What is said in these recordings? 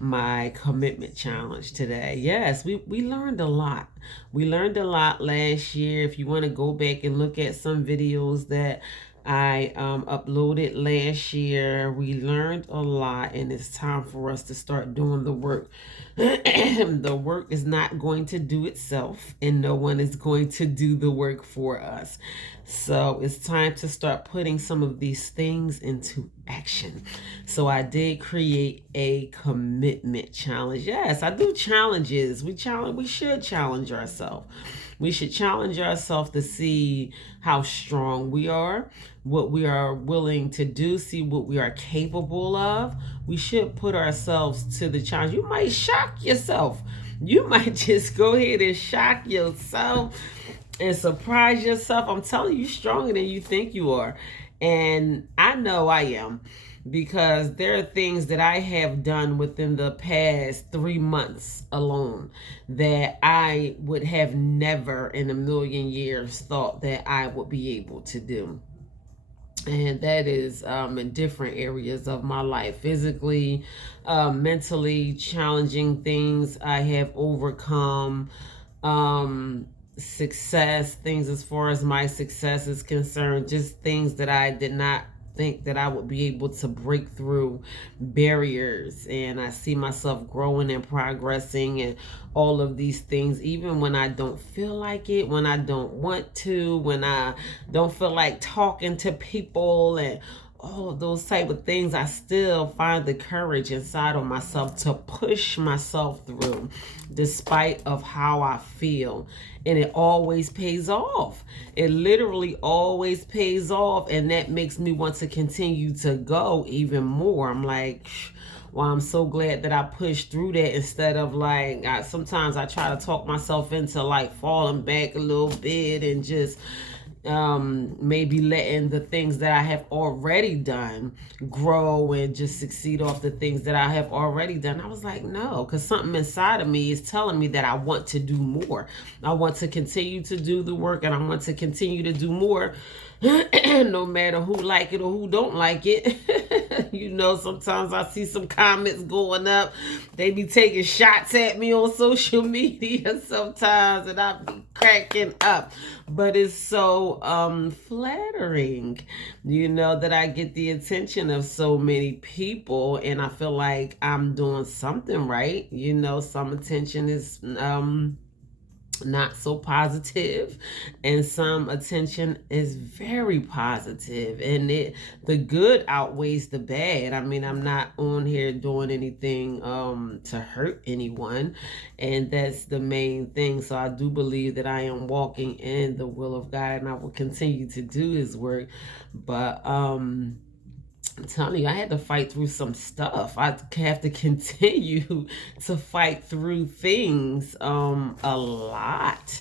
my commitment challenge today. Yes, we learned a lot. We learned a lot last year. If you want to go back and look at some videos that I uploaded last year, we learned a lot, and it's time for us to start doing the work. The work is not going to do itself, and no one is going to do the work for us. So it's time to start putting some of these things into action. So I did create a commitment challenge. Yes, I do challenges. We should challenge ourselves. We should challenge ourselves to see how strong we are, what we are willing to do, see what we are capable of. We should put ourselves to the challenge. You might shock yourself. You might just go ahead and shock yourself and surprise yourself. I'm telling you, stronger than you think you are. And I know I am, because there are things that I have done within the past 3 months alone that I would have never in a million years thought that I would be able to do. And that is in different areas of my life, physically, mentally, challenging things I have overcome, success, things as far as my success is concerned, just things that I did not think that I would be able to break through barriers. And I see myself growing and progressing and all of these things, even when I don't feel like it, when I don't want to, when I don't feel like talking to people and all of those type of things. I still find the courage inside of myself to push myself through despite of how I feel. And it always pays off. It literally always pays off, and that makes me want to continue to go even more. I'm like, well, I'm so glad that I pushed through that, instead of like, sometimes I try to talk myself into like falling back a little bit and just maybe letting the things that I have already done grow and just succeed off the things that I have already done. I was like, no, because something inside of me is telling me that I want to do more. I want to continue to do the work, and I want to continue to do more. No matter who like it or who don't like it. You know, sometimes I see some comments going up. They be taking shots at me on social media sometimes, and I be cracking up. But it's so flattering, you know, that I get the attention of so many people, and I feel like I'm doing something right. You know, some attention is not so positive, and some attention is very positive, and the good outweighs the bad. I mean, I'm not on here doing anything to hurt anyone, and that's the main thing. So I do believe that I am walking in the will of God, and I will continue to do his work. But I'm telling you, I had to fight through some stuff. I have to continue to fight through things a lot.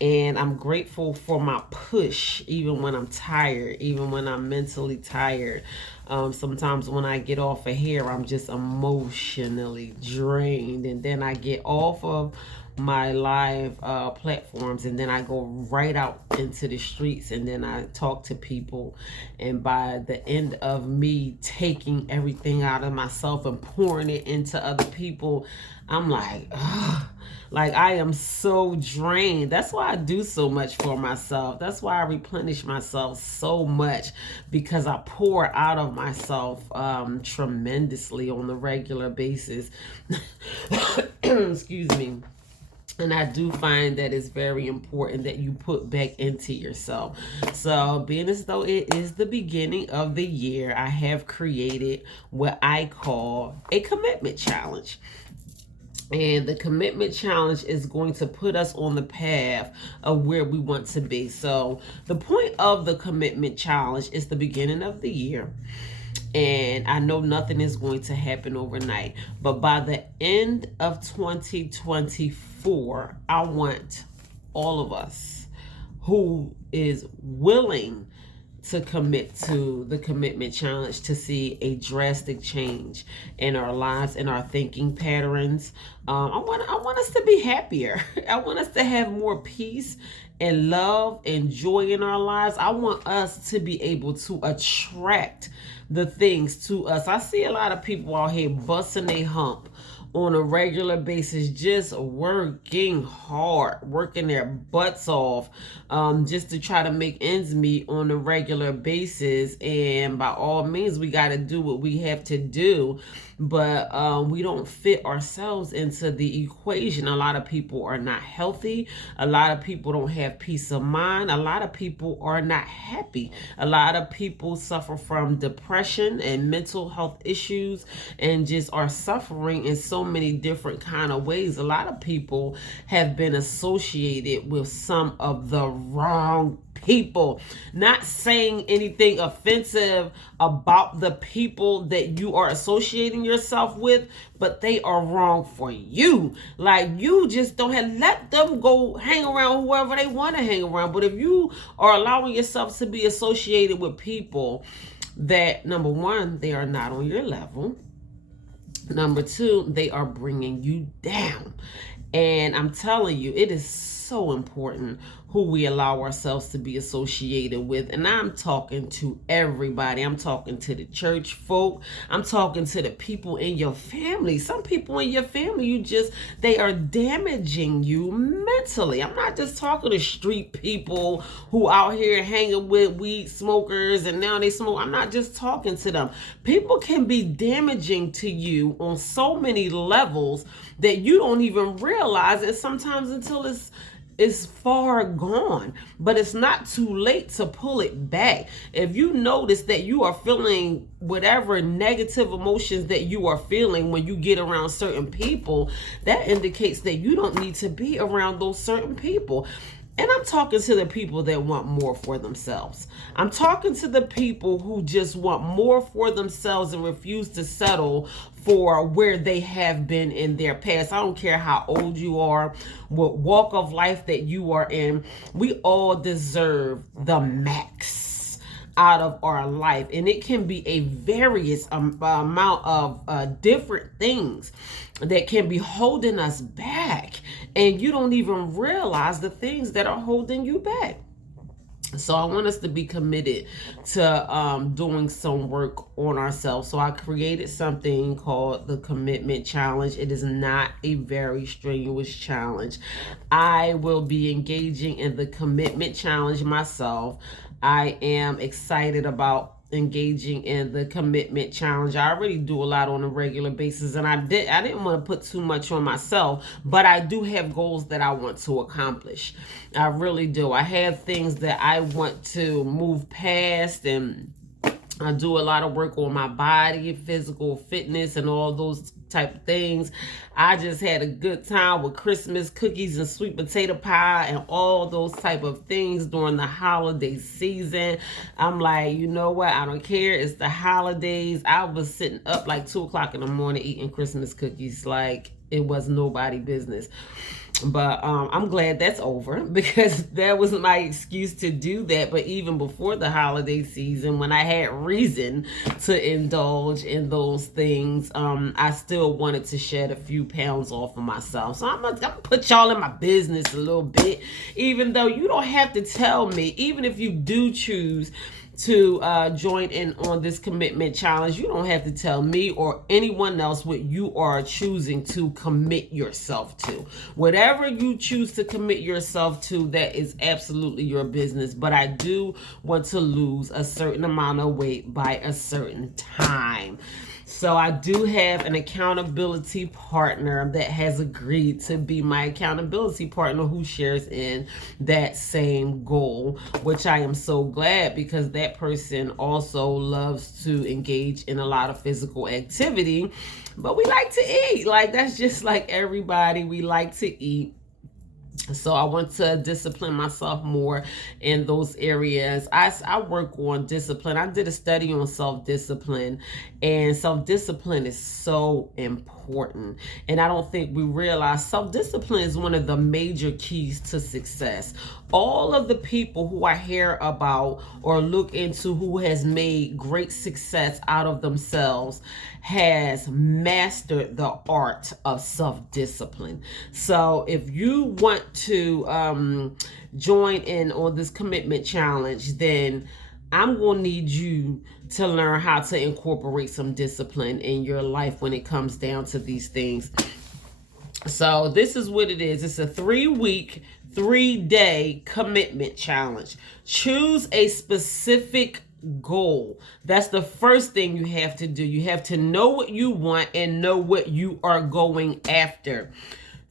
And I'm grateful for my push, even when I'm tired, even when I'm mentally tired. Sometimes when I get off of here, I'm just emotionally drained. And then I get off of my live platforms, and then I go right out into the streets, and then I talk to people. And by the end of me taking everything out of myself and pouring it into other people, I'm like, ugh. Like, I am so drained. That's why I do so much for myself. That's why I replenish myself so much, because I pour out of myself tremendously on the regular basis. Excuse me. And I do find that it's very important that you put back into yourself. So, being as though it is the beginning of the year, I have created what I call a commitment challenge. And the commitment challenge is going to put us on the path of where we want to be. So, the point of the commitment challenge is the beginning of the year. And I know nothing is going to happen overnight. But by the end of 2024, I want all of us who is willing to commit to the commitment challenge to see a drastic change in our lives and our thinking patterns. I want us to be happier. I want us to have more peace and love and joy in our lives. I want us to be able to attract the things to us. I see a lot of people out here busting their hump on a regular basis, just working hard, working their butts off, just to try to make ends meet on a regular basis. And by all means, we got to do what we have to do, but we don't fit ourselves into the equation. A lot of people are not healthy. A lot of people don't have peace of mind. A lot of people are not happy. A lot of people suffer from depression and mental health issues and just are suffering in so many different kind of ways. A lot of people have been associated with some of the wrong people. Not saying anything offensive about the people that you are associating yourself with, but they are wrong for you. Like, you just don't have, let them go hang around whoever they want to hang around. But if you are allowing yourself to be associated with people that, number one, they are not on your level. Number two, they are bringing you down. And I'm telling you, it is so important who we allow ourselves to be associated with. And I'm talking to everybody. I'm talking to the church folk. I'm talking to the people in your family. Some people in your family, they are damaging you mentally. I'm not just talking to street people who out here hanging with weed smokers and now they smoke. I'm not just talking to them. People can be damaging to you on so many levels that you don't even realize it sometimes until it's far gone. But it's not too late to pull it back. If you notice that you are feeling whatever negative emotions that you are feeling when you get around certain people, that indicates that you don't need to be around those certain people. And I'm talking to the people that want more for themselves. I'm talking to the people who just want more for themselves and refuse to settle for where they have been in their past. I don't care how old you are, what walk of life that you are in. We all deserve the max out of our life. And it can be a various amount of different things that can be holding us back. And you don't even realize the things that are holding you back. So I want us to be committed to doing some work on ourselves. So I created something called the Commitment Challenge. It is not a very strenuous challenge. I will be engaging in the Commitment Challenge myself. I am excited about engaging in the Commitment Challenge. I already do a lot on a regular basis, and I didn't want to put too much on myself, but I do have goals that I want to accomplish. I really do. I have things that I want to move past, and I do a lot of work on my body, physical fitness, and all those type of things. I just had a good time with Christmas cookies and sweet potato pie and all those type of things during the holiday season. I'm like, you know what? I don't care. It's the holidays. I was sitting up like 2 o'clock in the morning eating Christmas cookies like it was nobody business. But I'm glad that's over, because that was my excuse to do that. But even before the holiday season, when I had reason to indulge in those things, I still wanted to shed a few pounds off of myself. So I'm gonna put y'all in my business a little bit, even though you don't have to tell me. Even if you do choose to join in on this Commitment Challenge, you don't have to tell me or anyone else what you are choosing to commit yourself to. Whatever you choose to commit yourself to, that is absolutely your business. But I do want to lose a certain amount of weight by a certain time. So I do have an accountability partner that has agreed to be my accountability partner, who shares in that same goal, which I am so glad, because that person also loves to engage in a lot of physical activity. But we like to eat. Like, that's just like everybody. We like to eat. So I want to discipline myself more in those areas. I work on discipline. I did a study on self-discipline, and self-discipline is so important. And I don't think we realize self-discipline is one of the major keys to success. All of the people who I hear about or look into who has made great success out of themselves has mastered the art of self-discipline. So if you want to join in on this Commitment Challenge, then I'm going to need you to learn how to incorporate some discipline in your life when it comes down to these things. So this is what it is. It's a 3-week, 3-day commitment challenge. Choose a specific goal. That's the first thing you have to do. You have to know what you want and know what you are going after.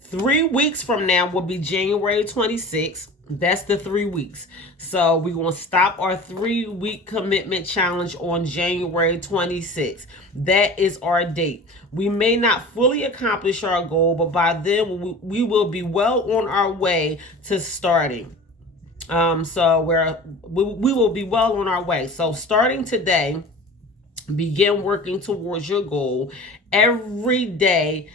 3 weeks from now will be January 26th. That's the 3 weeks. So we're going to stop our 3-week commitment challenge on January 26th. That is our date. We may not fully accomplish our goal, but by then we will be well on our way to starting. So we will be well on our way. So starting today, begin working towards your goal every day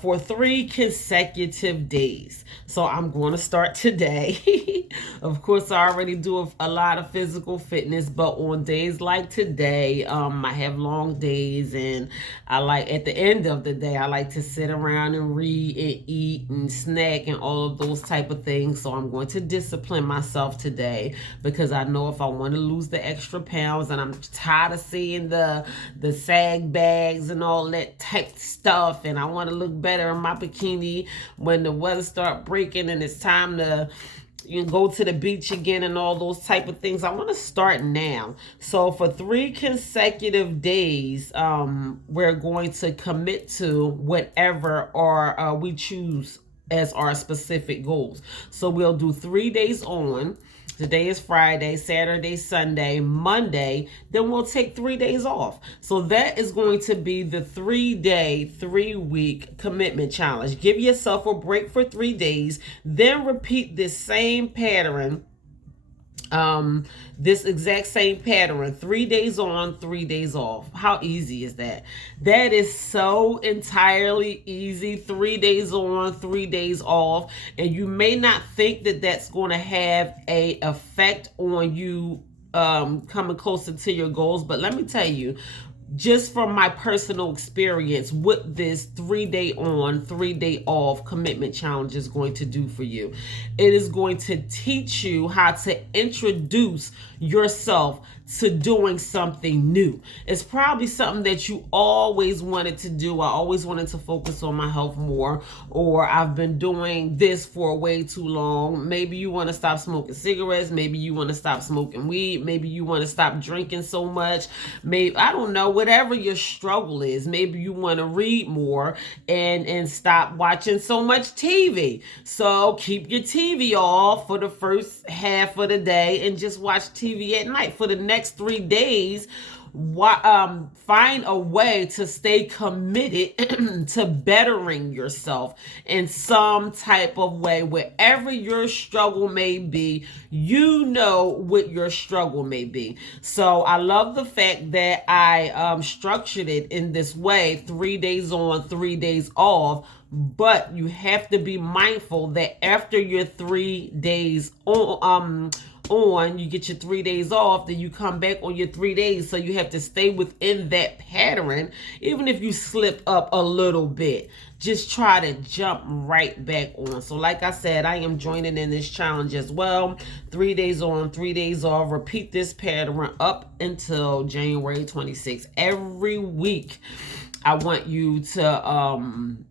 for 3 consecutive days. So I'm going to start today. Of course, I already do a lot of physical fitness, but on days like today, I have long days, and I like at the end of the day, I like to sit around and read and eat and snack and all of those type of things. So I'm going to discipline myself today, because I know if I want to lose the extra pounds, and I'm tired of seeing the sag bags and all that type stuff, and I want to look better in my bikini when the weather start breaking and it's time to go to the beach again and all those type of things. I want to start now. So for 3 consecutive days, we're going to commit to whatever we choose as our specific goals. So we'll do 3 days on. Today is Friday, Saturday, Sunday, Monday. Then we'll take 3 days off. So that is going to be the 3-day, 3-week commitment challenge. Give yourself a break for 3 days. Then repeat this same pattern. This exact same pattern, 3 days on, 3 days off. How easy is that? That is so entirely easy. 3 days on, 3 days off. And you may not think that that's going to have a effect on you coming closer to your goals, but let me tell you, just from my personal experience, what this 3-day on, 3-day off commitment challenge is going to do for you. It is going to teach you how to introduce yourself to doing something new. It's probably something that you always wanted to do. I always wanted to focus on my health more, or I've been doing this for way too long. Maybe you want to stop smoking cigarettes. Maybe you want to stop smoking weed. Maybe you want to stop drinking so much. Maybe, I don't know, whatever your struggle is. Maybe you want to read more and stop watching so much TV. So keep your TV off for the first half of the day and just watch TV at night. For the next 3 days, find a way to stay committed to bettering yourself in some type of way. Wherever your struggle may be, you know what your struggle may be. So I love the fact that I structured it in this way, 3 days on, 3 days off. But you have to be mindful that after your 3 days on, you get your 3 days off, then you come back on your 3 days. So you have to stay within that pattern. Even if you slip up a little bit, just try to jump right back on. So like I said, I am joining in this challenge as well. 3 days on, 3 days off. Repeat this pattern up until January 26th. Every week, I want you to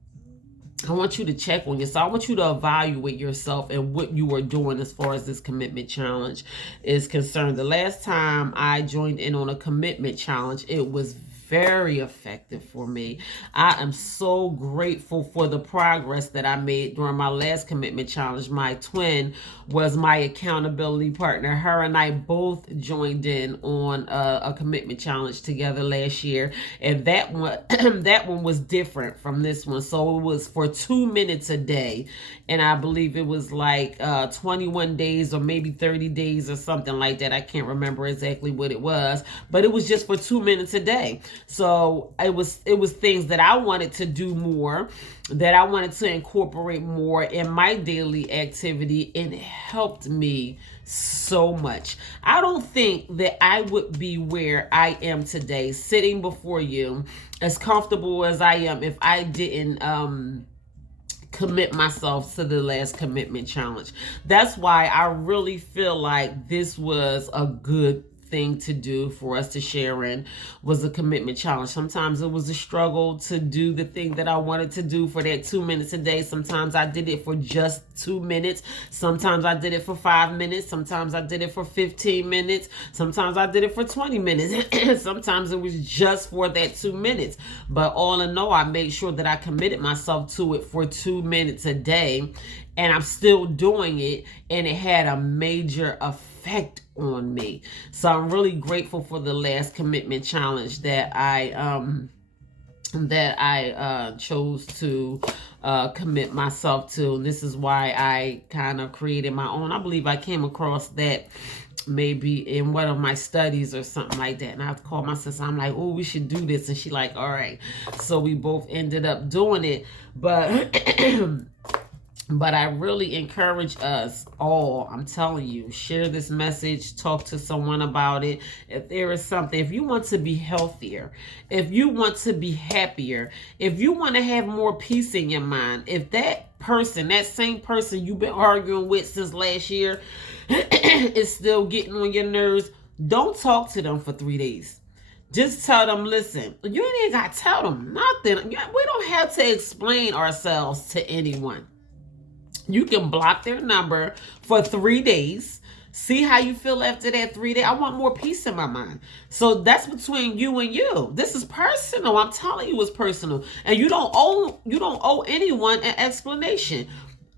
check on yourself. I want you to evaluate yourself and what you are doing as far as this commitment challenge is concerned. The last time I joined in on a commitment challenge, it was very effective for me. I am so grateful for the progress that I made during my last commitment challenge. My twin was my accountability partner. Her and I both joined in on a commitment challenge together last year, and that one that one was different from this one. So it was for 2 minutes a day, and I believe it was like 21 days or maybe 30 days or something like that. I can't remember exactly what it was, but it was just for 2 minutes a day. So it was things that I wanted to do more, that I wanted to incorporate more in my daily activity, and it helped me so much. I don't think that I would be where I am today, sitting before you, as comfortable as I am, if I didn't commit myself to the last commitment challenge. That's why I really feel like this was a good thing to do for us to share in, was a commitment challenge. Sometimes it was a struggle to do the thing that I wanted to do for that 2 minutes a day. Sometimes I did it for just 2 minutes. Sometimes I did it for 5 minutes. Sometimes I did it for 15 minutes. Sometimes I did it for 20 minutes. Sometimes it was just for that 2 minutes. But all in all, I made sure that I committed myself to it for 2 minutes a day. And I'm still doing it, and it had a major effect on me. So I'm really grateful for the last commitment challenge that I chose to commit myself to. And this is why I kind of created my own. I believe I came across that maybe in one of my studies or something like that. And I called my sister. I'm like, oh, we should do this. And she like, all right. So we both ended up doing it. But I really encourage us all, I'm telling you, share this message, talk to someone about it. If there is something, if you want to be healthier, if you want to be happier, if you want to have more peace in your mind, if that person, that same person you've been arguing with since last year is still getting on your nerves, don't talk to them for 3 days. Just tell them, listen, you ain't even got to tell them nothing. We don't have to explain ourselves to anyone. You can block their number for 3 days. See how you feel after that 3 days. I want more peace in my mind. So that's between you and you. This is personal. I'm telling you, it's personal. And you don't owe anyone an explanation.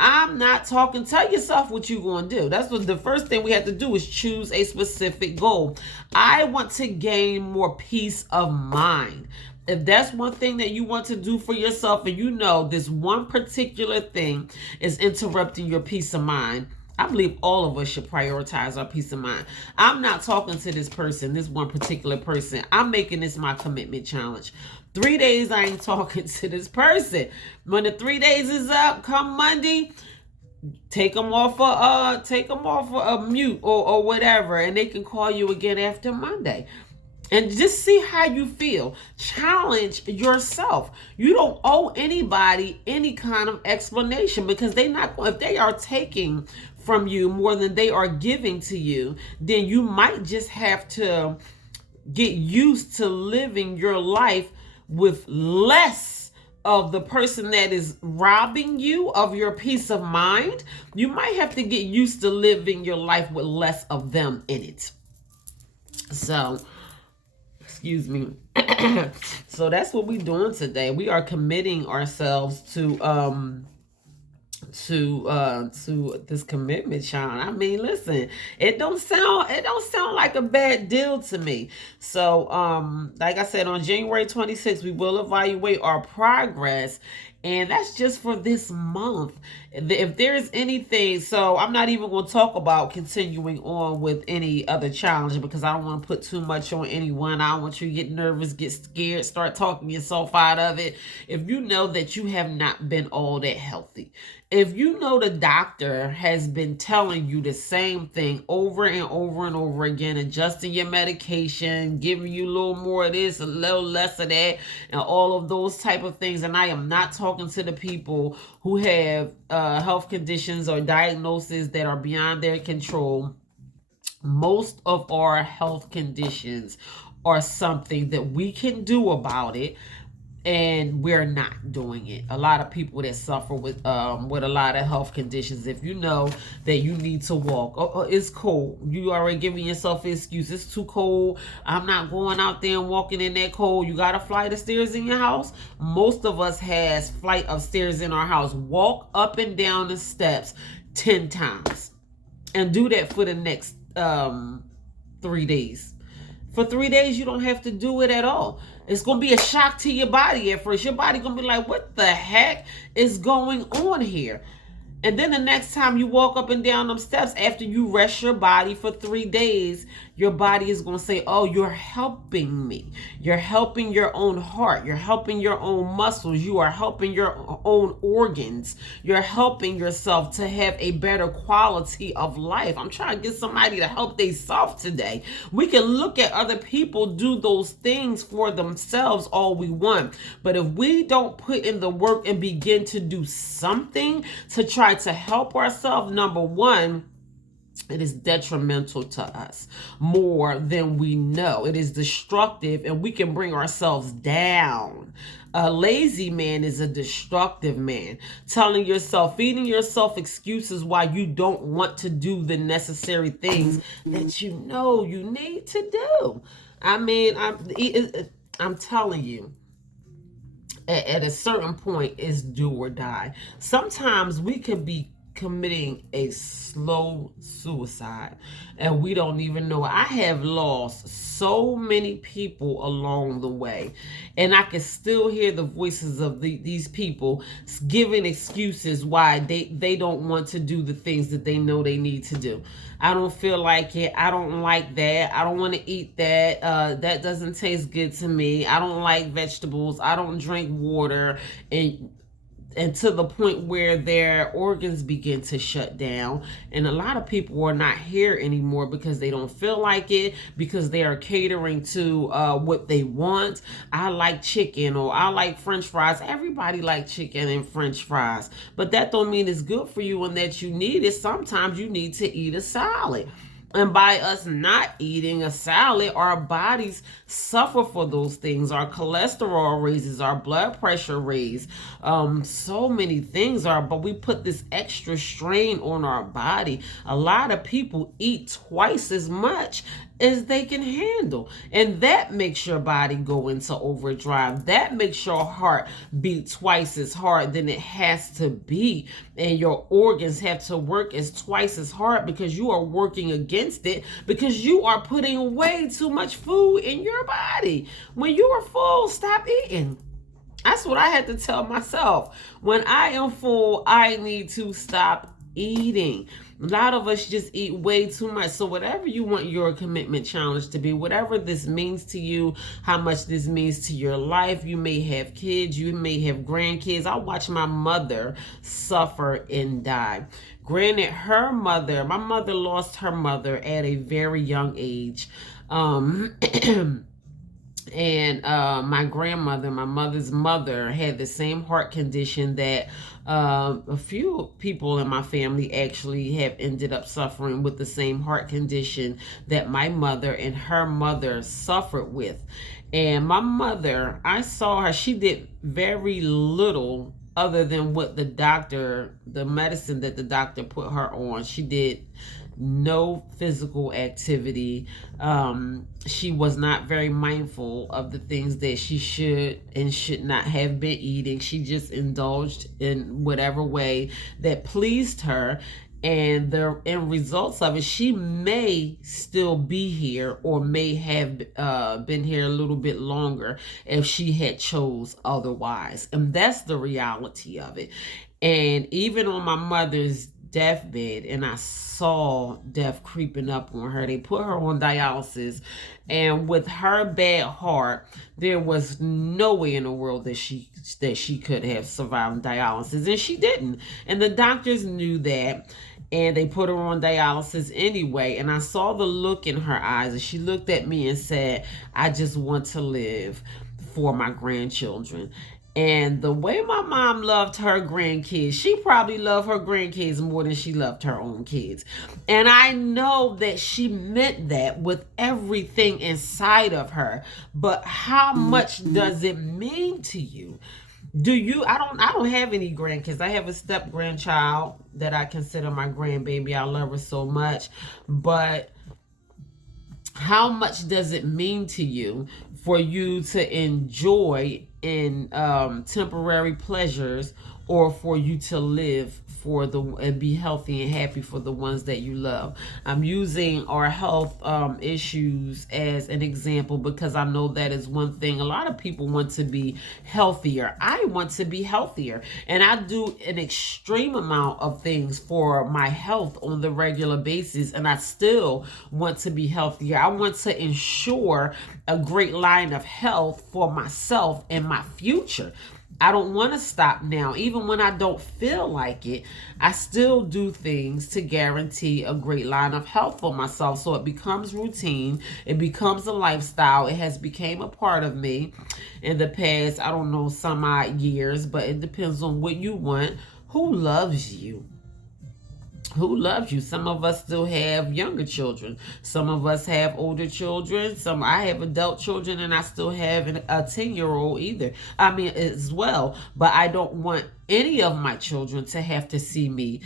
I'm not talking. Tell yourself what you're going to do. That's what the first thing we have to do is choose a specific goal. I want to gain more peace of mind. If that's one thing that you want to do for yourself, and you know this one particular thing is interrupting your peace of mind, I believe all of us should prioritize our peace of mind. I'm not talking to this person, this one particular person. I'm making this my commitment challenge. 3 days I ain't talking to this person. When the 3 days is up, come Monday, take them off a mute or whatever, and they can call you again after Monday. And just see how you feel. Challenge yourself. You don't owe anybody any kind of explanation, because if they are taking from you more than they are giving to you, then you might just have to get used to living your life with less of the person that is robbing you of your peace of mind. You might have to get used to living your life with less of them in it. So, excuse me. So that's what we're doing today. We are committing ourselves to this commitment challenge. I mean, listen, it don't sound like a bad deal to me. So like I said, on January 26th, we will evaluate our progress. And that's just for this month. If there's anything, so I'm not even going to talk about continuing on with any other challenge, because I don't want to put too much on anyone. I don't want you to get nervous, get scared, start talking yourself out of it. If you know that you have not been all that healthy, if you know the doctor has been telling you the same thing over and over and over again, adjusting your medication, giving you a little more of this, a little less of that, and all of those type of things, and I am not talking to the people who have health conditions or diagnoses that are beyond their control. Most of our health conditions are something that we can do about it, and we're not doing it. A lot of people that suffer with a lot of health conditions, if you know that you need to walk, it's cold, you already giving yourself an excuse, it's too cold, I'm not going out there and walking in that cold. You got a flight of stairs in your house. Most of us has flight of stairs in our house. Walk up and down the steps 10 times and do that for the next 3 days. For 3 days, you don't have to do it at all. It's going to be a shock to your body at first. Your body going to be like, what the heck is going on here? And then the next time you walk up and down them steps, after you rest your body for 3 days, your body is going to say, oh, you're helping me. You're helping your own heart. You're helping your own muscles. You are helping your own organs. You're helping yourself to have a better quality of life. I'm trying to get somebody to help themselves today. We can look at other people do those things for themselves all we want. But if we don't put in the work and begin to do something to try to help ourselves, number one, it is detrimental to us more than we know. It is destructive, and we can bring ourselves down. A lazy man is a destructive man. Telling yourself, feeding yourself excuses why you don't want to do the necessary things that you know you need to do. I mean, I'm telling you, at a certain point, it's do or die. Sometimes we can be committing a slow suicide and we don't even know it. I have lost so many people along the way, and I can still hear the voices of these people giving excuses why they don't want to do the things that they know they need to do. I don't feel like it. I don't like that. I don't want to eat that. That doesn't taste good to me. I don't like vegetables. I don't drink water. And to the point where their organs begin to shut down. And a lot of people are not here anymore because they don't feel like it, because they are catering to what they want. I like chicken, or I like French fries. Everybody likes chicken and French fries, but that don't mean it's good for you and that you need it. Sometimes you need to eat a salad. And by us not eating a salad, our bodies suffer for those things. Our cholesterol raises, our blood pressure raises. So many things are, but we put this extra strain on our body. A lot of people eat twice as much as they can handle. And that makes your body go into overdrive. That makes your heart beat twice as hard than it has to be. And your organs have to work as twice as hard because you are working against it, because you are putting way too much food in your body. When you are full, stop eating. That's what I had to tell myself. When I am full, I need to stop eating. A lot of us just eat way too much. So whatever you want your commitment challenge to be, whatever this means to you, how much this means to your life, you may have kids, you may have grandkids. I watched my mother suffer and die. Granted, my mother lost her mother at a very young age. And my grandmother, my mother's mother, had the same heart condition that a few people in my family actually have ended up suffering with, the same heart condition that my mother and her mother suffered with. And my mother, I saw her, she did very little other than what the medicine that the doctor put her on. She did no physical activity. She was not very mindful of the things that she should and should not have been eating. She just indulged in whatever way that pleased her. And the end results of it, she may still be here, or may have been here a little bit longer if she had chose otherwise. And that's the reality of it. And even on my mother's deathbed, and I saw death creeping up on her, they put her on dialysis, and with her bad heart, there was no way in the world that she could have survived dialysis, and she didn't. And the doctors knew that, and they put her on dialysis anyway. And I saw the look in her eyes, and she looked at me and said, I just want to live for my grandchildren. And the way my mom loved her grandkids, she probably loved her grandkids more than she loved her own kids. And I know that she meant that with everything inside of her. But how much does it mean to you? I don't have any grandkids. I have a step grandchild that I consider my grandbaby. I love her so much. But how much does it mean to you for you to enjoy in temporary pleasures, or for you to live for the and be healthy and happy for the ones that you love. I'm using our health issues as an example because I know that is one thing. A lot of people want to be healthier. I want to be healthier, and I do an extreme amount of things for my health on the regular basis, and I still want to be healthier. I want to ensure a great line of health for myself and my future. I don't want to stop now. Even when I don't feel like it, I still do things to guarantee a great line of health for myself. So it becomes routine. It becomes a lifestyle. It has become a part of me in the past, I don't know, some odd years, but it depends on what you want. Who loves you? Who loves you? Some of us still have younger children. Some of us have older children. I have adult children, and I still have a 10-year-old as well. But I don't want any of my children to have to see me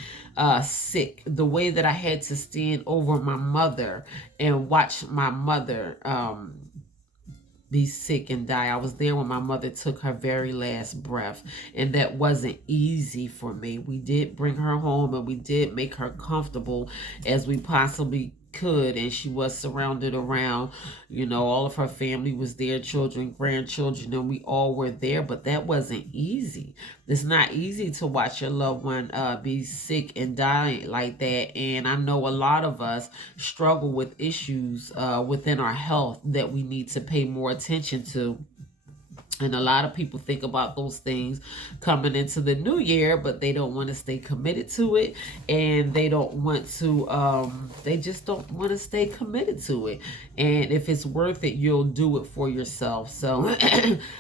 sick. The way that I had to stand over my mother and watch my mother be sick and die. I was there when my mother took her very last breath, and that wasn't easy for me. We did bring her home, and we did make her comfortable as we possibly could, and she was surrounded around, all of her family was there, children, grandchildren, and we all were there, but that wasn't easy. It's not easy to watch your loved one be sick and die like that, and I know a lot of us struggle with issues within our health that we need to pay more attention to. And a lot of people think about those things coming into the new year, but they don't want to stay committed to it. And they don't want to, they just don't want to stay committed to it. And if it's worth it, you'll do it for yourself. So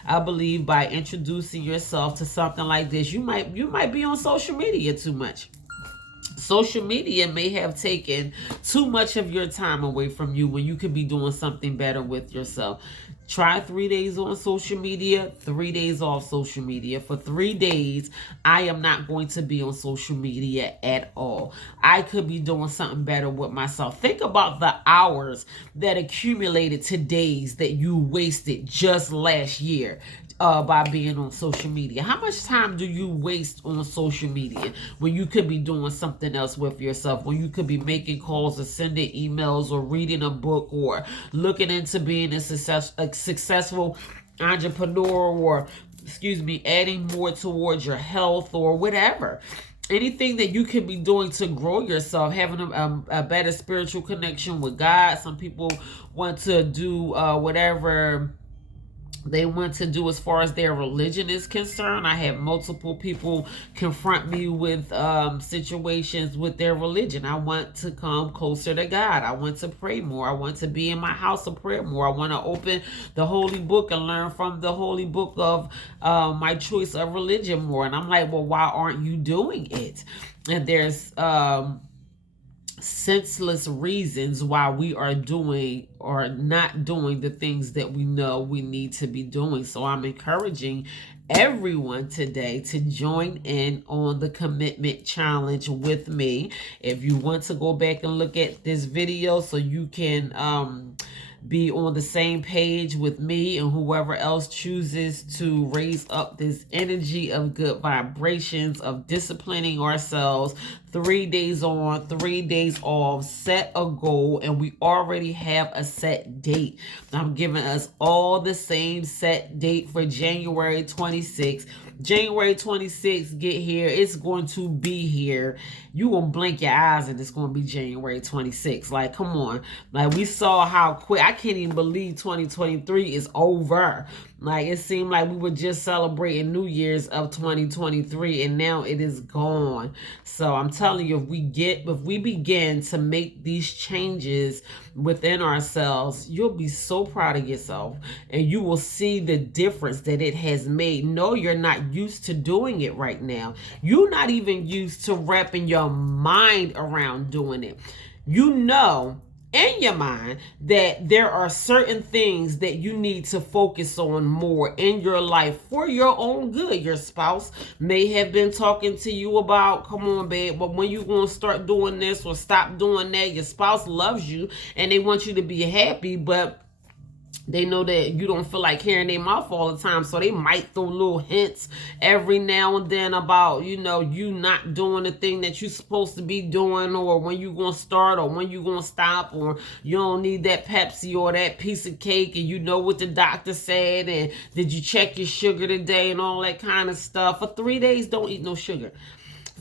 I believe by introducing yourself to something like this, you might be on social media too much. Social media may have taken too much of your time away from you when you could be doing something better with yourself. Try 3 days on social media, 3 days off social media. For 3 days, I am not going to be on social media at all. I could be doing something better with myself. Think about the hours that accumulated to days that you wasted just last year by being on social media. How much time do you waste on social media when you could be doing something else with yourself, when you could be making calls or sending emails or reading a book or looking into being a successful entrepreneur or, adding more towards your health or whatever? Anything that you can be doing to grow yourself, having a better spiritual connection with God. Some people want to do whatever they want to do as far as their religion is concerned. I have multiple people confront me with situations with their religion. I want to come closer to God. I want to pray more. I want to be in my house of prayer more. I want to open the holy book and learn from the holy book of my choice of religion more. And I'm like, well, why aren't you doing it? And there's senseless reasons why we are doing or not doing the things that we know we need to be doing. So I'm encouraging everyone today to join in on the commitment challenge with me. If you want to go back and look at this video so you can be on the same page with me and whoever else chooses to raise up this energy of good vibrations, of disciplining ourselves. 3 days on, 3 days off, set a goal, and we already have a set date. I'm giving us all the same set date for January 26th. January 26th, get here. It's going to be here. You gonna blink your eyes and it's gonna be January 26th. Like, come on. Like, we saw how quick. I can't even believe 2023 is over. Like, it seemed like we were just celebrating New Year's of 2023 and now it is gone. So I'm telling you, if we begin to make these changes within ourselves, you'll be so proud of yourself and you will see the difference that it has made. No, you're not used to doing it right now. You're not even used to wrapping your mind around doing it. You know in your mind that there are certain things that you need to focus on more in your life for your own good. Your spouse may have been talking to you about, come on, babe, but when you going to start doing this or stop doing that? Your spouse loves you and they want you to be happy, but They know that you don't feel like hearing their mouth all the time, so they might throw little hints every now and then about, you know, you not doing the thing that you're supposed to be doing, or when you gonna start, or when you gonna stop, or you don't need that Pepsi or that piece of cake, and you know what the doctor said, and did you check your sugar today, and all that kind of stuff. For 3 days, don't eat no sugar.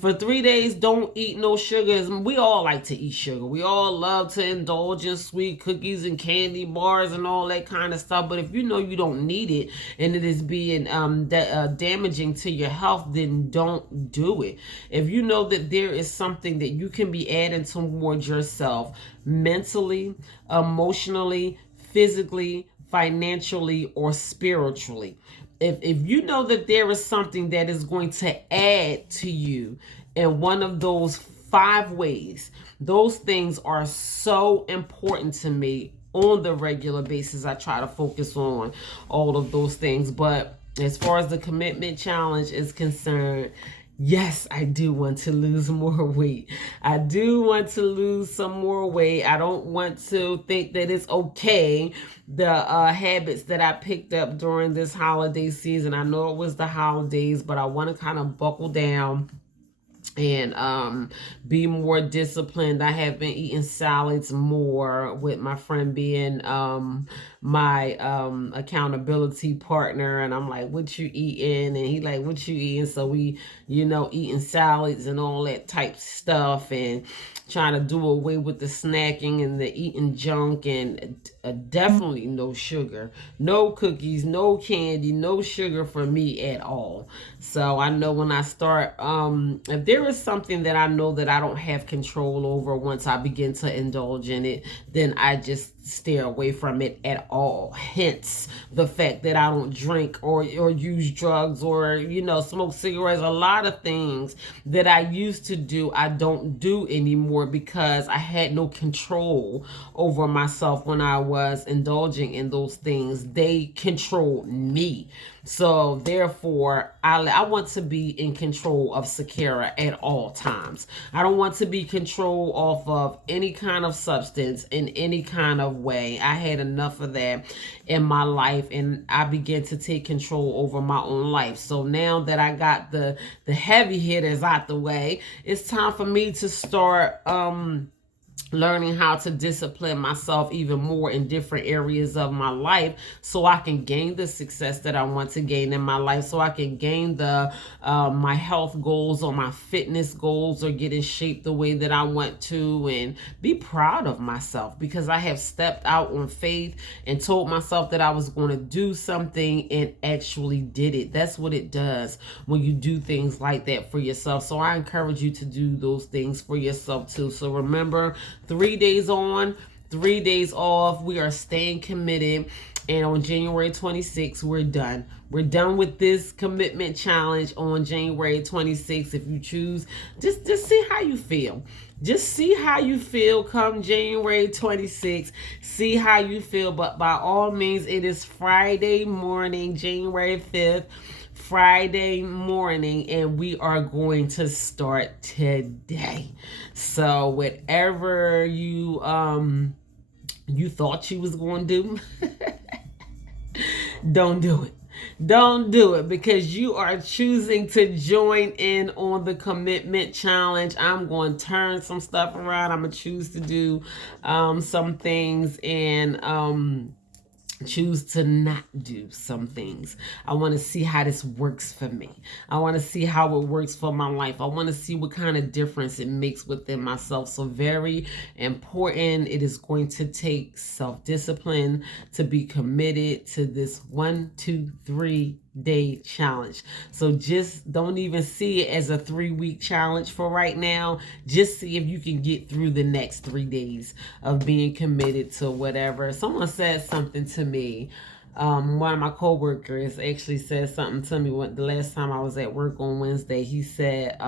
For 3 days, don't eat no sugars. We all like to eat sugar. We all love to indulge in sweet cookies and candy bars and all that kind of stuff. But if you know you don't need it and it is being damaging to your health, then don't do it. If you know that there is something that you can be adding towards yourself mentally, emotionally, physically, financially, or spiritually, if you know that there is something that is going to add to you in one of those 5 ways, those things are so important to me on the regular basis. I try to focus on all of those things. But as far as the commitment challenge is concerned, yes, I do want to lose more weight. I do want to lose some more weight. I don't want to think that it's okay, the habits that I picked up during this holiday season. I know it was the holidays, but I want to kind of buckle down and be more disciplined. I have been eating salads more, with my friend being my accountability partner, and I'm like, what you eating? And he like, what you eating? So we, you know, eating salads and all that type stuff, and trying to do away with the snacking and the eating junk, and definitely no sugar, no cookies, no candy, no sugar for me at all. So I know when I start, if there is something that I know that I don't have control over, once I begin to indulge in it, then I just steer away from it at all. Hence the fact that I don't drink or use drugs or, you know, smoke cigarettes. A lot of things that I used to do, I don't do anymore, because I had no control over myself when I was indulging in those things. They controlled me. So therefore, I want to be in control of Sakara at all times. I don't want to be controlled off of any kind of substance in any kind of way. I had enough of that in my life, and I began to take control over my own life. So now that I got the heavy hitters out the way, it's time for me to start learning how to discipline myself even more in different areas of my life, so I can gain the success that I want to gain in my life, so I can gain the my health goals or my fitness goals, or get in shape the way that I want to, and be proud of myself, because I have stepped out on faith and told myself that I was going to do something and actually did it. That's what it does when you do things like that for yourself. So I encourage you to do those things for yourself too. So remember, 3 days on, 3 days off. We are staying committed. And on January 26th, we're done. We're done with this commitment challenge on January 26th. If you choose, just see how you feel. Just see how you feel come January 26th. See how you feel. But by all means, it is Friday morning, January 5th. Friday morning, and we are going to start today. So whatever you you thought you was going to do, don't do it. Don't do it, because you are choosing to join in on the commitment challenge. I'm going to turn some stuff around. I'm going to choose to do some things, and choose to not do some things. I want to see how this works for me. I want to see how it works for my life. I want to see what kind of difference it makes within myself. So very important. It is going to take self-discipline to be committed to this 1, 2, 3 day challenge. So just don't even see it as a 3-week challenge for right now. Just see if you can get through the next 3 days of being committed to whatever. Someone said something to me. One of my coworkers actually said something to me the last time I was at work on Wednesday. He said,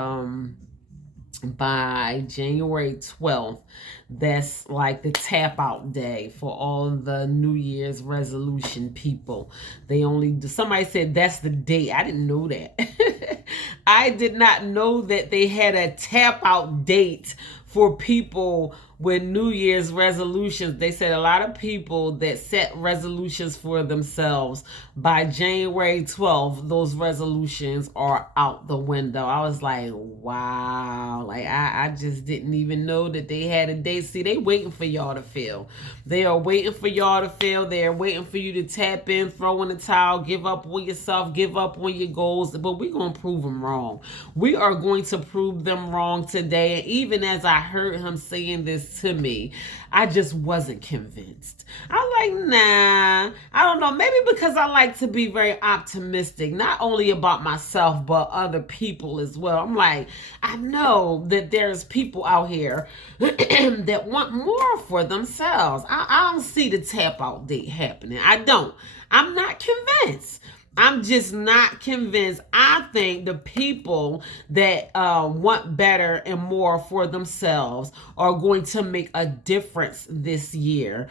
by January 12th, that's like the tap out day for all the New Year's resolution people. They only do, somebody said that's the date. I didn't know that. I did not know that they had a tap out date for people with New Year's resolutions. They said a lot of people that set resolutions for themselves, by January 12th, those resolutions are out the window. I was like, wow. Like, I just didn't even know that they had a date. See, they waiting for y'all to fail. They are waiting for y'all to fail. They are waiting for you to tap in, throw in the towel, give up on yourself, give up on your goals. But we're going to prove them wrong. We are going to prove them wrong today. And even as I heard him saying this to me, I just wasn't convinced. I'm like, nah, I don't know. Maybe because I like to be very optimistic, not only about myself, but other people as well. I'm like, I know that there's people out here that want more for themselves. I don't see the tap out date happening. I don't. I'm not convinced. I'm just not convinced. I think the people that want better and more for themselves are going to make a difference this year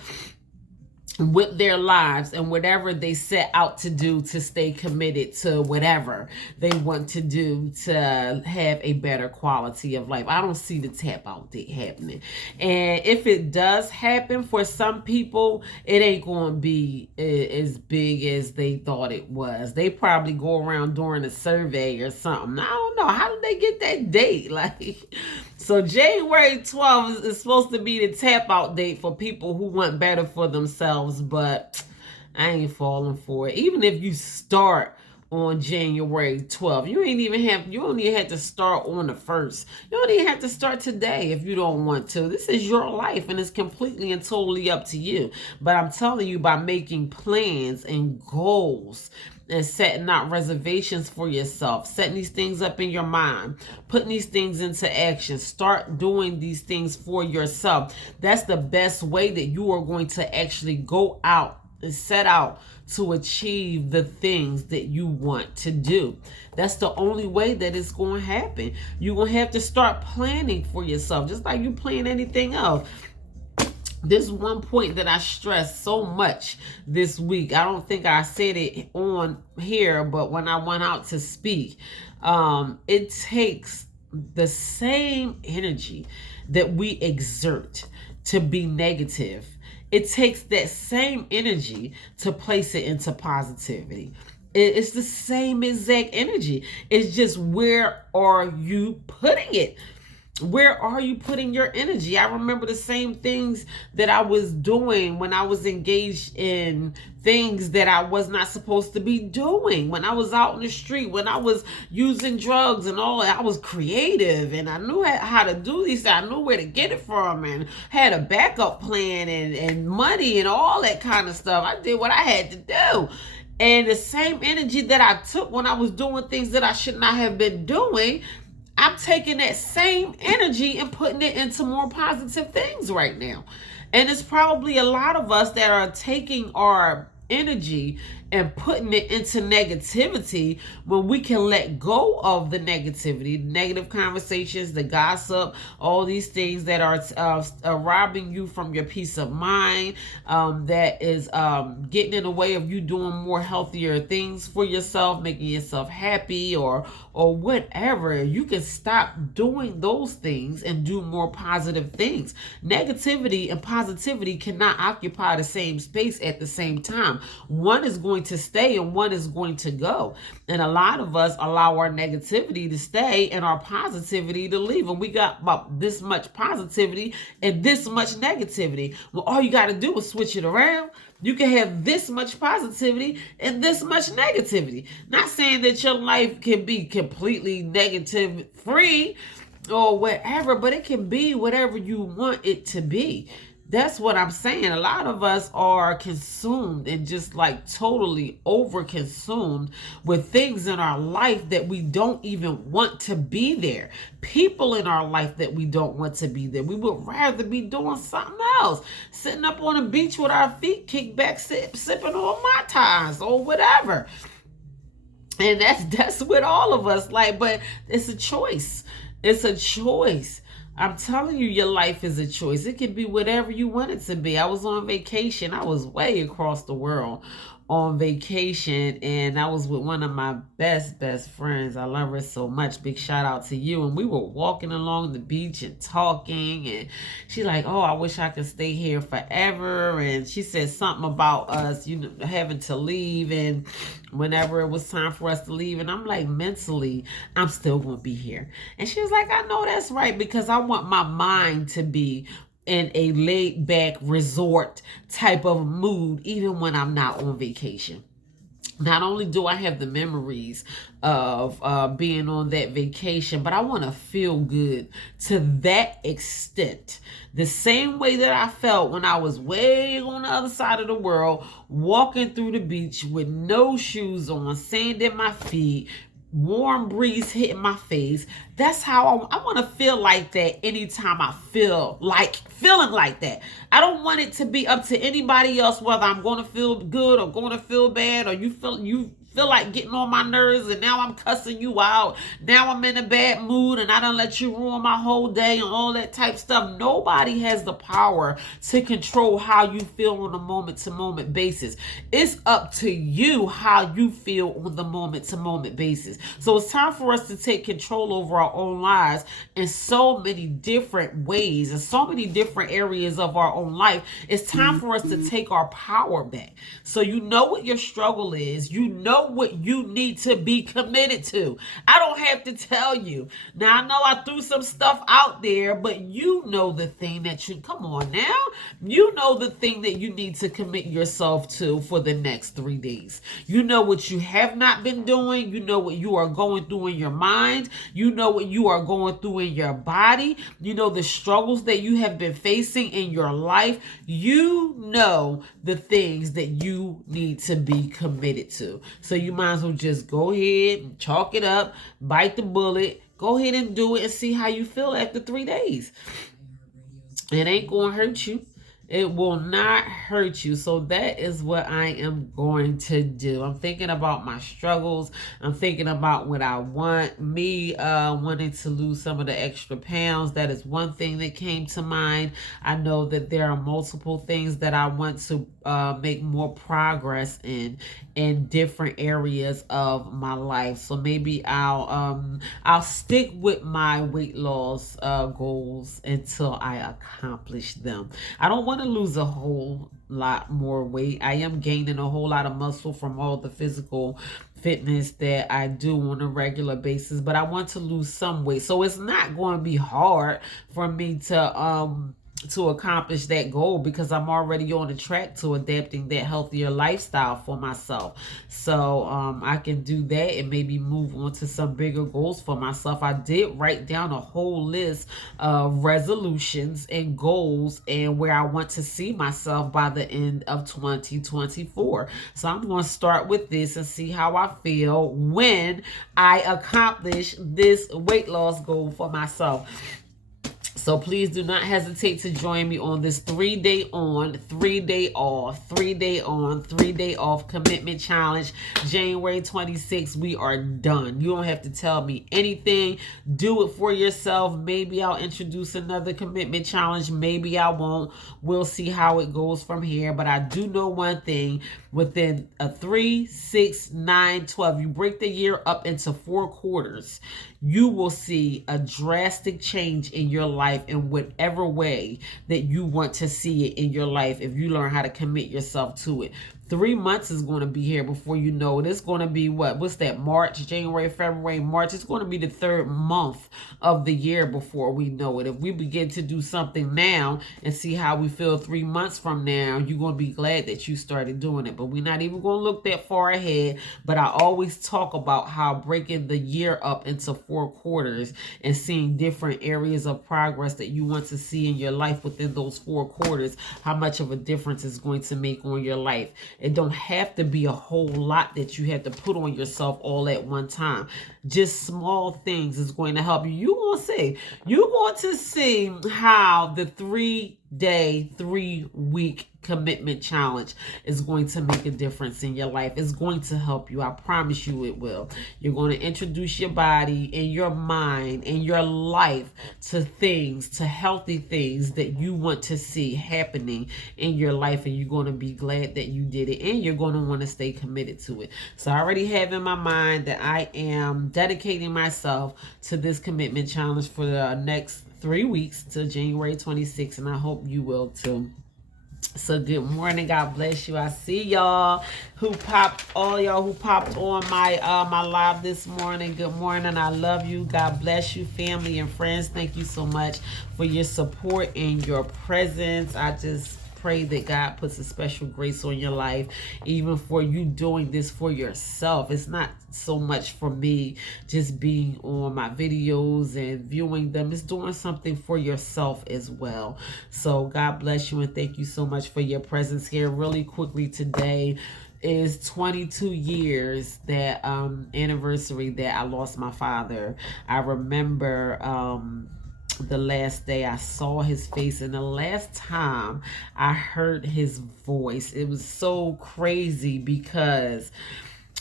with their lives and whatever they set out to do, to stay committed to whatever they want to do to have a better quality of life. I don't see the tap out date happening. And if it does happen for some people, it ain't going to be as big as they thought it was. They probably go around during a survey or something. I don't know. How did they get that date? Like, so January 12th is supposed to be the tap out date for people who want better for themselves, but I ain't falling for it. Even if you start on January 12th, you don't even have to start on the 1st. You don't even have to start today if you don't want to. This is your life and it's completely and totally up to you. But I'm telling you, by making plans and goals and setting out reservations for yourself, setting these things up in your mind, putting these things into action, start doing these things for yourself. That's the best way that you are going to actually go out and set out to achieve the things that you want to do. That's the only way that it's going to happen. You're going to have to start planning for yourself, just like you plan anything else. This one point that I stressed so much this week, I don't think I said it on here, but when I went out to speak, it takes the same energy that we exert to be negative. It takes that same energy to place it into positivity. It's the same exact energy. It's just, where are you putting it? Where are you putting your energy? I remember the same things that I was doing when I was engaged in things that I was not supposed to be doing. When I was out in the street, when I was using drugs and all that, I was creative and I knew how to do these. I knew where to get it from and had a backup plan and money and all that kind of stuff. I did what I had to do. And the same energy that I took when I was doing things that I should not have been doing, I'm taking that same energy and putting it into more positive things right now. And it's probably a lot of us that are taking our energy and putting it into negativity when we can let go of the negativity, negative conversations, the gossip, all these things that are robbing you from your peace of mind, that is getting in the way of you doing more healthier things for yourself, making yourself happy or whatever. You can stop doing those things and do more positive things. Negativity and positivity cannot occupy the same space at the same time. One is going to stay and one is going to go. And a lot of us allow our negativity to stay and our positivity to leave. And we got about this much positivity and this much negativity. Well, all you got to do is switch it around. You can have this much positivity and this much negativity. Not saying that your life can be completely negative free or whatever, but it can be whatever you want it to be. That's what I'm saying. A lot of us are consumed and just like totally over-consumed with things in our life that we don't even want to be there. People in our life that we don't want to be there. We would rather be doing something else. Sitting up on the beach with our feet kicked back, sipping on Mai Tais or whatever. And that's with all of us. Like, but it's a choice. It's a choice. I'm telling you, your life is a choice. It can be whatever you want it to be. I was on vacation. I was way across the world on vacation, and I was with one of my best friends. I love her so much. Big shout out to you. And we were walking along the beach and talking, and she's like, oh, I wish I could stay here forever. And she said something about us, you know, having to leave, and whenever it was time for us to leave. And I'm like, mentally, I'm still gonna be here. And she was like, I know that's right, because I want my mind to be in a laid back resort type of mood, even when I'm not on vacation. Not only do I have the memories of being on that vacation, but I want to feel good to that extent. The same way that I felt when I was way on the other side of the world, walking through the beach with no shoes on, sand in my feet, warm breeze hitting my face. That's how I want to feel like that anytime I feel like feeling like that. I don't want it to be up to anybody else whether I'm going to feel good or going to feel bad, or you feel like getting on my nerves and now I'm cussing you out. Now I'm in a bad mood and I don't let you ruin my whole day and all that type stuff. Nobody has the power to control how you feel on a moment to moment basis. It's up to you how you feel on the moment to moment basis. So it's time for us to take control over our own lives in so many different ways, in so many different areas of our own life. It's time for us to take our power back. So you know what your struggle is. You know what you need to be committed to. I don't have to tell you. Now, I know I threw some stuff out there, but you know the thing that you, come on now, you know the thing that you need to commit yourself to for the next 3 days. You know what you have not been doing. You know what you are going through in your mind. You know what you are going through in your body. You know the struggles that you have been facing in your life. You know the things that you need to be committed to. So you might as well just go ahead and chalk it up, bite the bullet, go ahead and do it and see how you feel after 3 days. It ain't going to hurt you. It will not hurt you. So that is what I am going to do. I'm thinking about my struggles. I'm thinking about what I want. Me wanting to lose some of the extra pounds. That is one thing that came to mind. I know that there are multiple things that I want to make more progress in different areas of my life. So maybe I'll stick with my weight loss goals until I accomplish them. I don't want to lose a whole lot more weight. I am gaining a whole lot of muscle from all the physical fitness that I do on a regular basis, but I want to lose some weight. So it's not going to be hard for me to accomplish that goal, because I'm already on the track to adapting that healthier lifestyle for myself. So I can do that and maybe move on to some bigger goals for myself. I did write down a whole list of resolutions and goals and where I want to see myself by the end of 2024. So I'm going to start with this and see how I feel when I accomplish this weight loss goal for myself. So please do not hesitate to join me on this 3-day on, 3-day off, 3-day on, 3-day off commitment challenge. January 26th, we are done. You don't have to tell me anything. Do it for yourself. Maybe I'll introduce another commitment challenge. Maybe I won't. We'll see how it goes from here. But I do know one thing. Within a 3, 6, 9, 12, you break the year up into 4 quarters, you will see a drastic change in your life in whatever way that you want to see it in your life if you learn how to commit yourself to it. 3 months is going to be here before you know it. It's going to be what's that? March, January, February, March. It's going to be the 3rd month of the year before we know it. If we begin to do something now and see how we feel 3 months from now, you're going to be glad that you started doing it. But we're not even going to look that far ahead. But I always talk about how breaking the year up into 4 quarters and seeing different areas of progress that you want to see in your life within those 4 quarters, how much of a difference it's going to make on your life. It don't have to be a whole lot that you have to put on yourself all at one time. Just small things is going to help you. You're going to see how the 3 3-day, 3-week commitment challenge is going to make a difference in your life. It's going to help you. I promise you it will. You're going to introduce your body and your mind and your life to things, to healthy things that you want to see happening in your life, and you're going to be glad that you did it, and you're going to want to stay committed to it. So I already have in my mind that I am dedicating myself to this commitment challenge for the next 3 weeks to January 26th, and I hope you will too. So good morning, God bless you. I see y'all all y'all who popped on my my live this morning. Good morning. I love you. God bless you, family and friends. Thank you so much for your support and your presence. I just pray that God puts a special grace on your life, even for you doing this for yourself. It's not so much for me just being on my videos and viewing them. It's doing something for yourself as well. So God bless you, and thank you so much for your presence here. Really quickly, today is 22 years that anniversary that I lost my father. I remember the last day I saw his face and the last time I heard his voice. It was so crazy because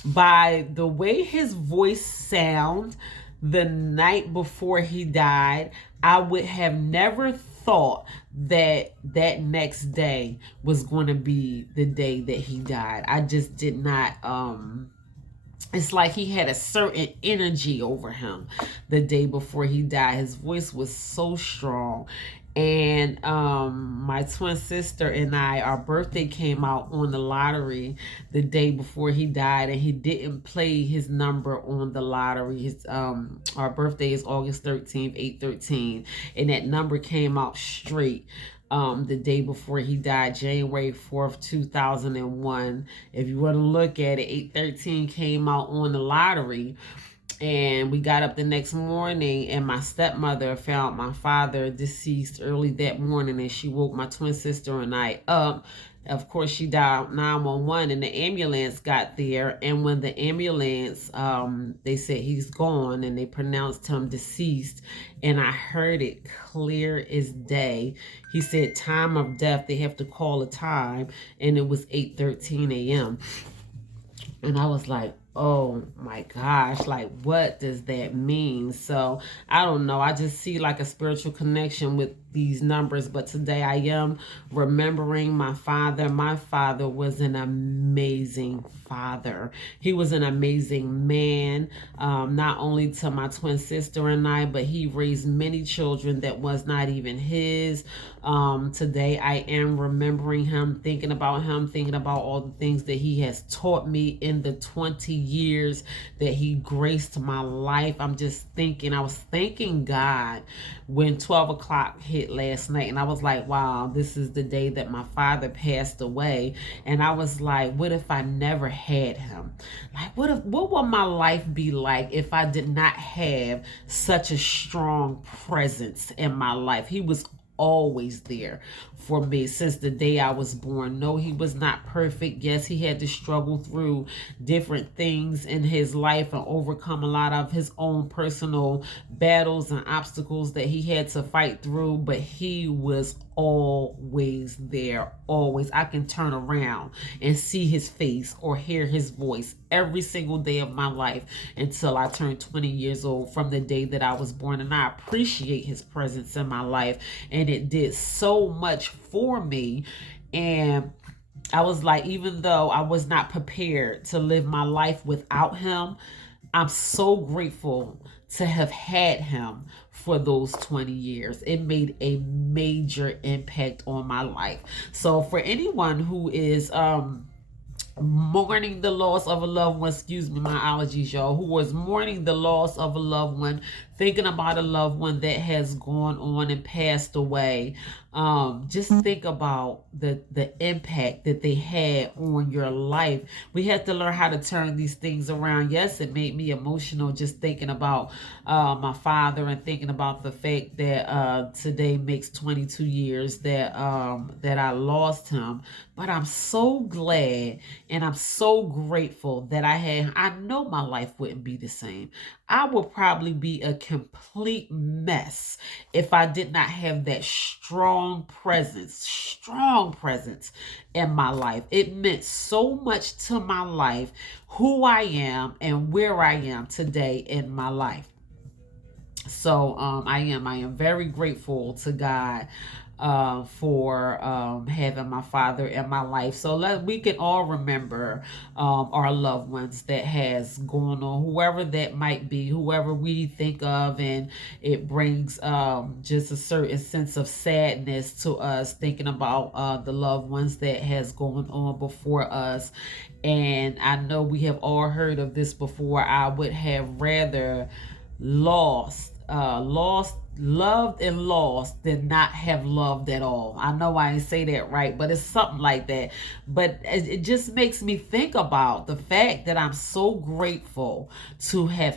by the way his voice sound the night before he died, I would have never thought that that next day was going to be the day that he died. I just did not it's like he had a certain energy over him the day before he died. His voice was so strong. And my twin sister and I, our birthday came out on the lottery the day before he died, and he didn't play his number on the lottery. His our birthday is August 13th, 8/13, and that number came out straight. The day before he died, January 4th, 2001. If you want to look at it, 8/13 came out on the lottery. And we got up the next morning, and my stepmother found my father deceased early that morning, and she woke my twin sister and I up. Of course, she dialed 911, and the ambulance got there. And when the ambulance, they said he's gone, and they pronounced him deceased. And I heard it clear as day. He said time of death, they have to call a time, and it was 8:13 a.m. And I was like, oh my gosh, like what does that mean? So I don't know. I just see like a spiritual connection with these numbers. But today I am remembering my father. My father was an amazing father. He was an amazing man, not only to my twin sister and I, but he raised many children that was not even his. Today I am remembering him, thinking about all the things that he has taught me in the 20 years that he graced my life. I was thanking God when 12 o'clock hit last night, and I was like, wow, this is the day that my father passed away. And I was like, what if I never had him? Like, what would my life be like if I did not have such a strong presence in my life? He was always there for me since the day I was born. No, he was not perfect. Yes, he had to struggle through different things in his life and overcome a lot of his own personal battles and obstacles that he had to fight through, but he was always there. Always. I can turn around and see his face or hear his voice every single day of my life until I turned 20 years old, from the day that I was born. And I appreciate his presence in my life, and it did so much for me. And I was like, even though I was not prepared to live my life without him, I'm so grateful to have had him for those 20 years. It made a major impact on my life. So for anyone who is mourning the loss of a loved one, excuse me, my allergies, y'all, who was mourning the loss of a loved one, thinking about a loved one that has gone on and passed away, just think about the impact that they had on your life. We have to learn how to turn these things around. Yes, it made me emotional just thinking about my father, and thinking about the fact that today makes 22 years that that I lost him. But I'm so glad and I'm so grateful that I know my life wouldn't be the same. I would probably be a complete mess if I did not have that strong presence in my life. It meant so much to my life, who I am and where I am today in my life. So I am very grateful to God for having my father in my life. So we can all remember our loved ones that has gone on, whoever that might be, whoever we think of, and it brings just a certain sense of sadness to us thinking about the loved ones that has gone on before us. And I know we have all heard of this before. I would have rather loved and lost than not have loved at all. I know I ain't say that right, but it's something like that. But it just makes me think about the fact that I'm so grateful to have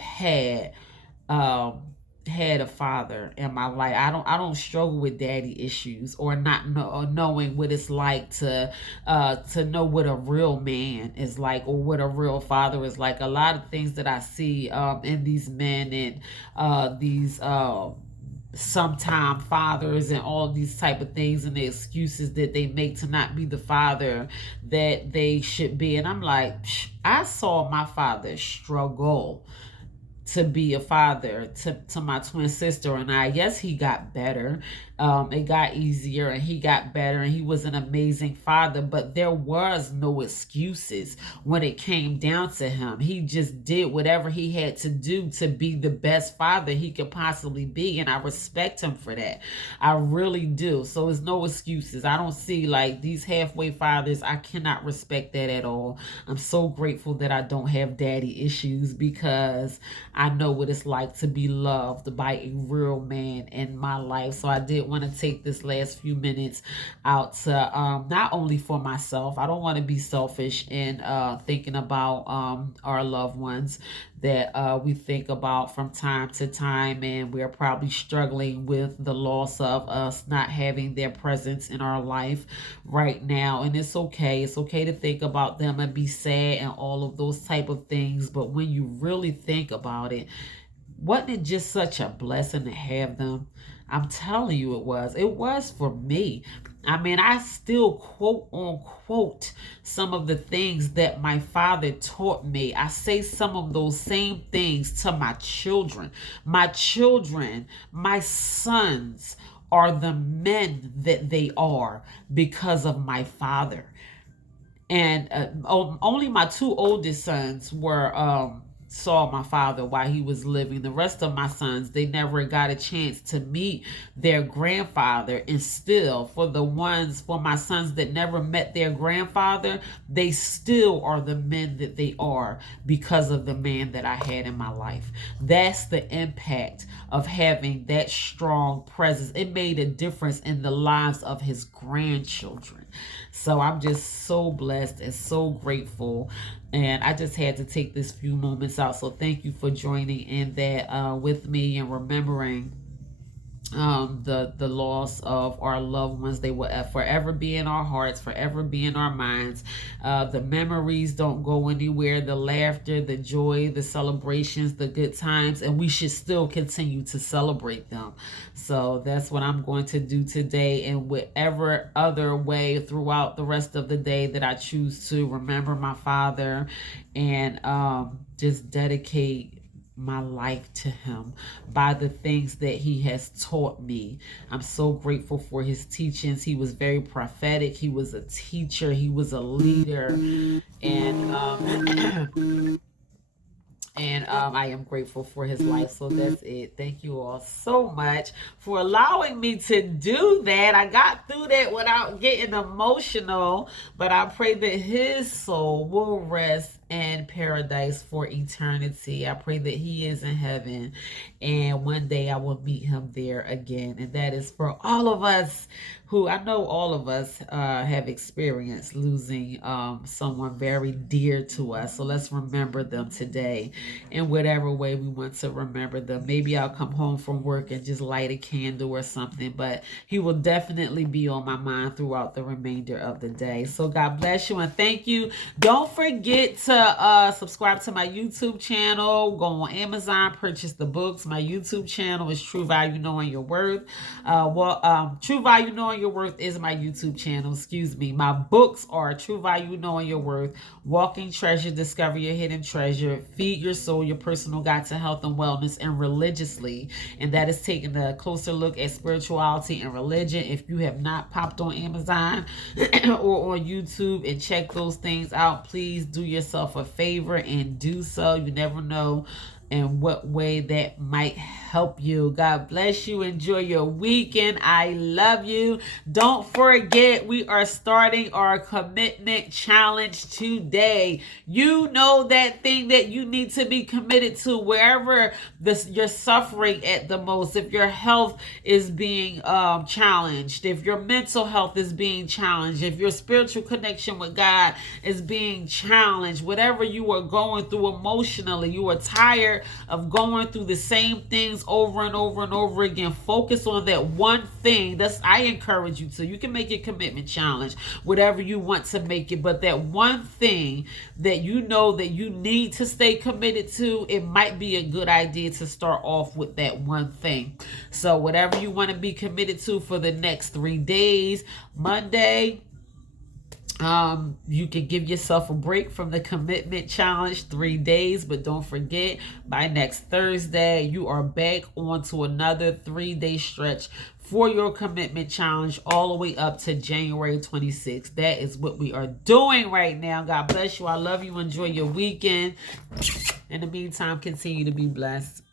um had a father in my life. I don't struggle with daddy issues or not knowing what it's like to know what a real man is like or what a real father is like. A lot of things that I see in these men and these sometime fathers and all these type of things and the excuses that they make to not be the father that they should be. And I'm like, I saw my father struggle to be a father to my twin sister and I. Yes, he got better. It got easier and he got better and he was an amazing father, but there was no excuses when it came down to him. He just did whatever he had to do to be the best father he could possibly be, and I respect him for that. I really do. So there's no excuses. I don't see like these halfway fathers. I cannot respect that at all. I'm so grateful that I don't have daddy issues because I know what it's like to be loved by a real man in my life. So I did want to take this last few minutes out to not only for myself. I don't want to be selfish in thinking about our loved ones that we think about from time to time, and we're probably struggling with the loss of us not having their presence in our life right now. And it's okay. It's okay to think about them and be sad and all of those type of things. But when you really think about it, wasn't it just such a blessing to have them? I'm telling you, it was. It was for me. I mean, I still quote unquote some of the things that my father taught me. I say some of those same things to my children. My children, my sons are the men that they are because of my father. And only my two oldest sons were saw my father while he was living. The rest of my sons, they never got a chance to meet their grandfather. And still, for my sons that never met their grandfather, they still are the men that they are because of the man that I had in my life. That's the impact of having that strong presence. It made a difference in the lives of his grandchildren. So I'm just so blessed and so grateful. And I just had to take this few moments out. So thank you for joining in that with me and remembering the loss of our loved ones. They will forever be in our hearts, forever be in our minds. The memories don't go anywhere, the laughter, the joy, the celebrations, the good times, and we should still continue to celebrate them. So that's what I'm going to do today, and whatever other way throughout the rest of the day that I choose to remember my father and just dedicate my life to him by the things that he has taught me. I'm so grateful for his teachings. He was very prophetic. He was a teacher. He was a leader. And I am grateful for his life. So that's it. Thank you all so much for allowing me to do that. I got through that without getting emotional, but I pray that his soul will rest in paradise for eternity. I pray that he is in heaven, and one day I will meet him there again. And that is for all of us who, I know all of us have experienced losing someone very dear to us. So let's remember them today in whatever way we want to remember them. Maybe I'll come home from work and just light a candle or something, but he will definitely be on my mind throughout the remainder of the day. So God bless you and thank you. Don't forget to to subscribe to my YouTube channel. Go on Amazon, purchase the books. My YouTube channel is True Value Knowing Your Worth. True Value Knowing Your Worth is my YouTube channel. Excuse me. My books are True Value Knowing Your Worth, Walking Treasure, Discover Your Hidden Treasure, Feed Your Soul, Your Personal Guide to Health and Wellness, and Religiously. And that is taking a closer look at spirituality and religion. If you have not popped on Amazon or on YouTube and check those things out, please do yourself a favor and do so. You never know in what way that might help you. God bless you. Enjoy your weekend. I love you. Don't forget, we are starting our commitment challenge today. You know that thing that you need to be committed to wherever you're suffering at the most. If your health is being challenged, if your mental health is being challenged, if your spiritual connection with God is being challenged, whatever you are going through emotionally, you are tired of going through the same things over and over and over again. Focus on that one thing. I encourage you to. You can make a commitment challenge, whatever you want to make it, but that one thing that you know that you need to stay committed to, it might be a good idea to start off with that one thing. So whatever you want to be committed to for the next 3 days, Monday, you can give yourself a break from the commitment challenge 3 days, but don't forget, by next Thursday, you are back onto another 3-day stretch for your commitment challenge all the way up to January 26th. That is what we are doing right now. God bless you. I love you. Enjoy your weekend. In the meantime, continue to be blessed.